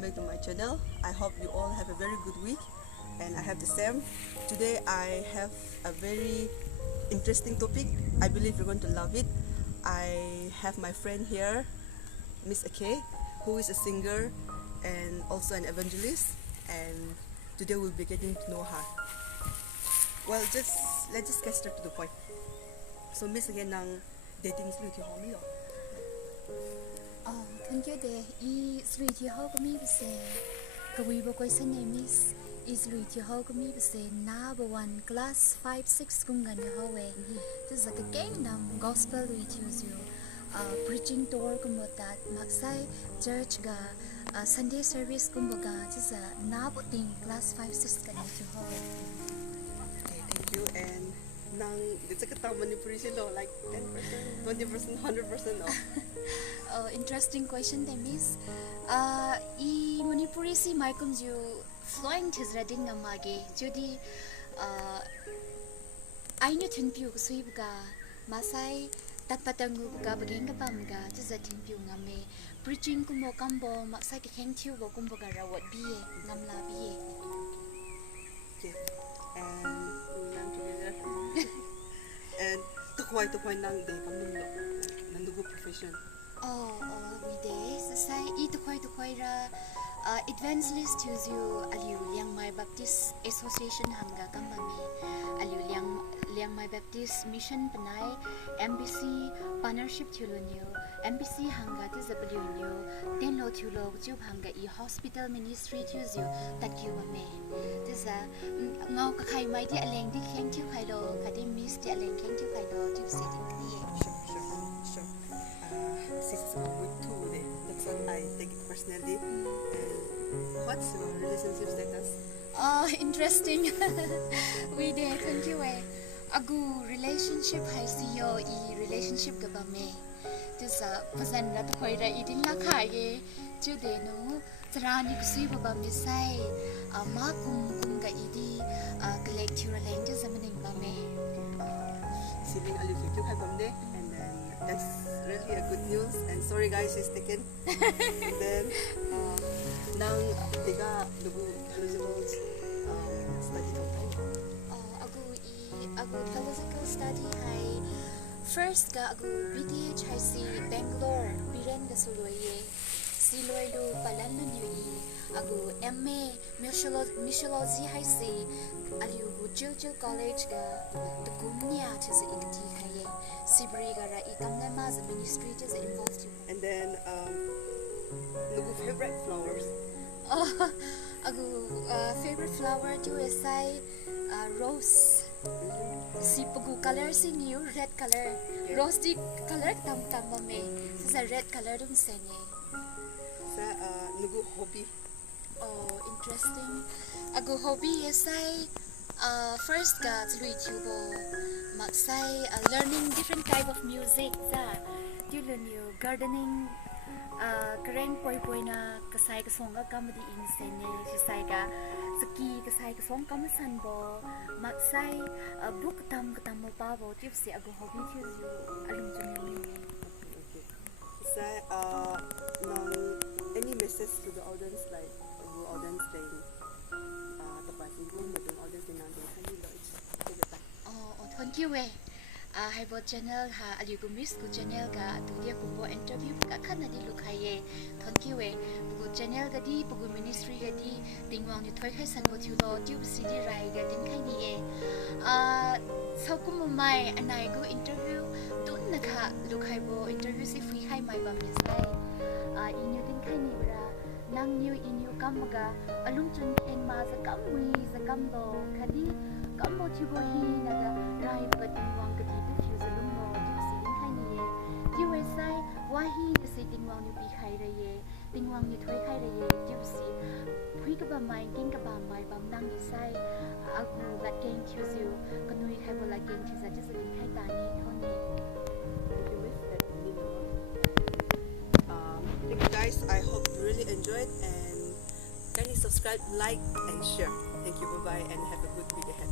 welcome back to my channel. I hope you all have a very good week and I have the same. Today I have a very interesting topic. I believe you're going to love it. I have my friend here, Miss Akheliu, who is a singer and also an evangelist, and today we'll be getting to know her. Well, let's just get straight to the point. So Miss again nang dating is really home yo. Thank you de I sweet ho kami bese kawi bo question name is sweet ho kami bese number 1 class 5 6 kung gan ho we this is a gang nam gospel with you preaching tour kumota maksai church ga Sunday service kumboga just na puting class 5 6 kan ho we. Okay, thank you. And nang dito ka tawo Manipuri sila like 10%, 20%, 100% off. Interesting question them is I Manipuri si Michael you fluent his reading namage jodi I knew tin piu sweep ga masai tapatangu ga bageng ga pamga just tin piu ngame preaching kumbo kambo masai ke kheng tiu bo kumbo ga rawat biye ngamla biye. Okay. And together. And tukway nang day kamundo nandugo profession. We days say tukway ra evangelist you Akheliu Daimai Baptist Association hanga kambami Akheliu Daimai Baptist Mission panai MBC partnership thulunyo MBC hanga tizabulunyo tenlo thulo jub hanga I hospital ministry thuzu takyuame tiza ngau ka khai mai di aleng di kheng thu khai lo kadi miss di aleng kheng thu khai lo jub setting clear. Sure. This is with two day. That's what I take it personally. And what's your relationship status? Interesting. We did thank you agu relationship hai siyo I relationship ga ba me tisa pasan na to khoira idin la khaye jude no trani kusui ba misai ma kum ga idi collective language zamaning ba me Siling Akheliu have bamde, and then that's really a good news. And sorry guys, she's taken. And then nang tiga dugu eligible study to agu theological study hai first ga agu BTH hai si Bangalore biren ga suloye siloi lu palan lu ni agu MA missiology hai si Akheliu Chawang college ga the gumnia chise ikti khaye sibri ga ra ikamna ma za ministry chise involved. And then dugu favorite flowers. Agu favorite flower to esai rose. Si pagu color si new red color. Rose di color tam me. Sa red color dum senye. Sa nugu hobby. Interesting. Agu hobby esai first ga through YouTube maksai learning different type of music sa dilun you gardening current poi na kasai ka song ga kamadi in sene sisai ga ski kasai ka song kam san bo maksai book tam mo pa bo tip se agu hobby tu alum chumi Okay. Sa any message to the audience like audience saying tapasi go matong audience nandun kanila thank you hai bo channel ha Akheliu Gumis ku channel ga tu dia ku bo interview ka khana di lukhaye thank you ku channel ga di pu ministry ga di tingwang ni thoi khai san bo thulo tube cd rai ga tin khai ni sokum mai anai go interview tun na kha lukhai bo interview si free hai mai ba mi sai in you tin khai ni bra nang new in you kam ga alum chun en ma za kam wi za kam do khadi kam mo chi bo hi na ga rai ba tingwang ga di tu fuse lum mo tu si tin khai ni ye ti we sai wa hi de si tingwang ni pi khai re ye tingwang ni thoi khai re ye tu si phui ka ba mai king ka ba mai bam nang ni sai aku la king choose you kanui khai bo la king choose ja sa tin khai ta ni thoni. Thank you guys. I hope you really enjoyed, and kindly subscribe, like and share. Thank you, bye bye, and have a good week ahead.